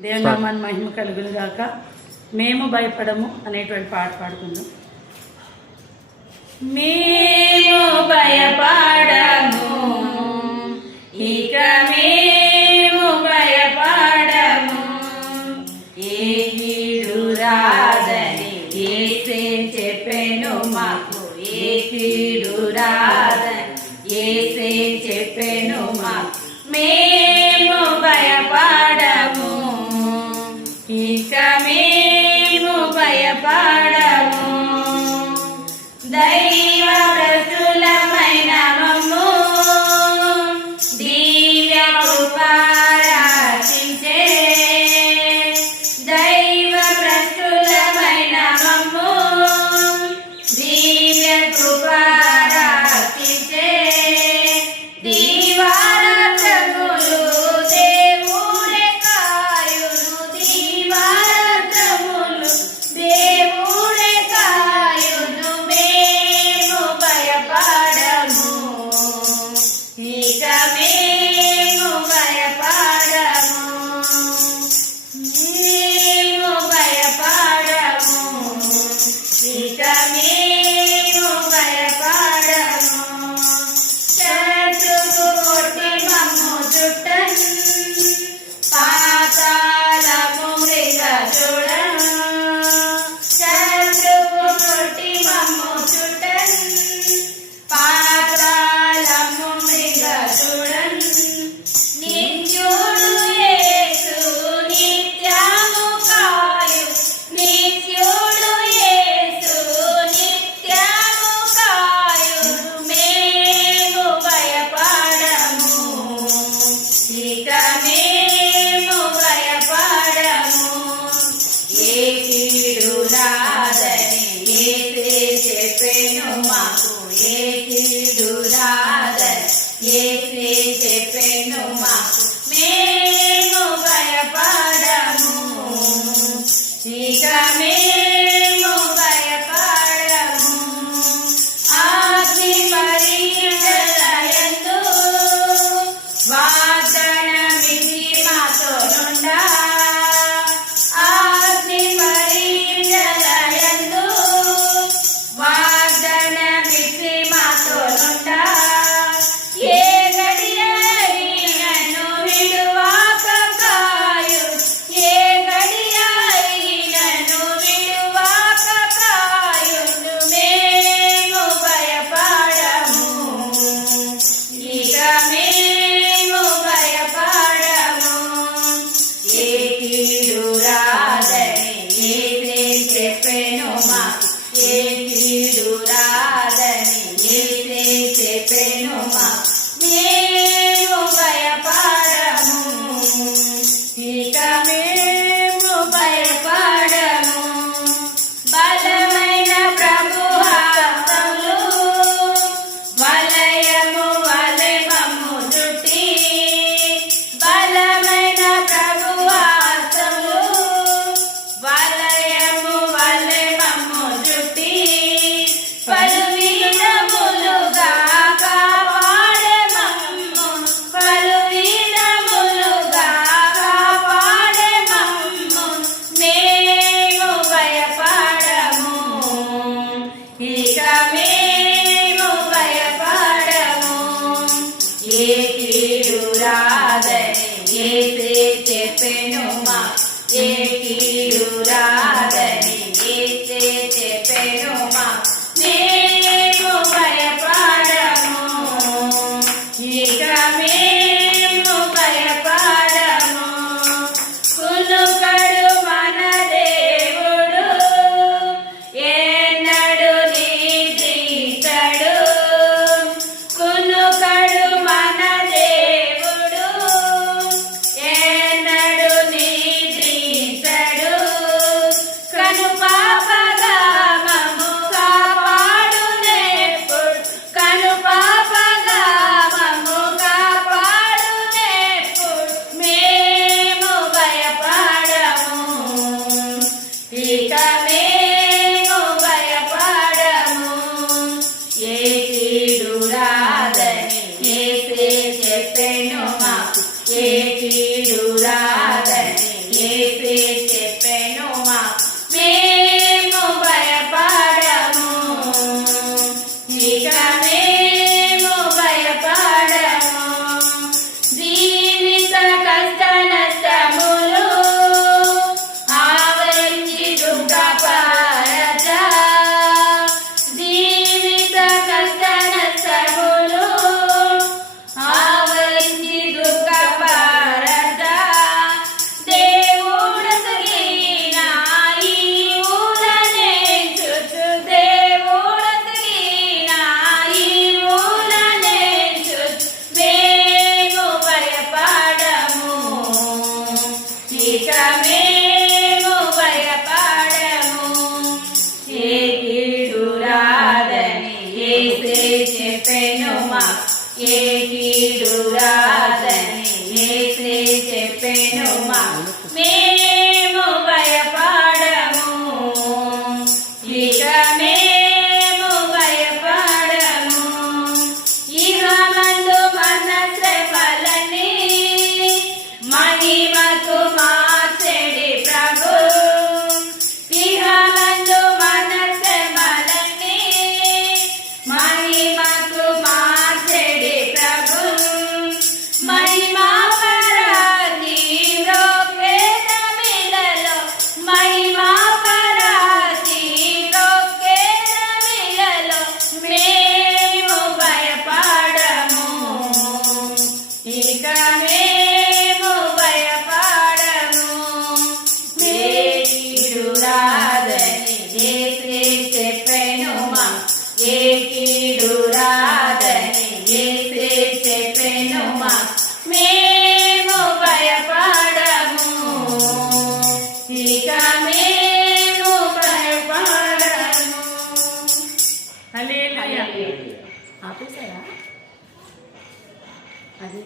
దేవనామాన్ని మహిమ కలుగులు గాక. మేము భయపడము అనేటువంటి పాట పాడుకుందాం. మేము భయపడము ఇక మేము భయపడము. ఏడు రాదని ఏసే చెప్పెను మాకు. ఏ రాదని ఏసే చెప్పెను మాకు. మే ಕೊಂಡ out. కీడురాదని ఏ రాదని ఏసే చెప్పెను మా ఆపేసారా? అది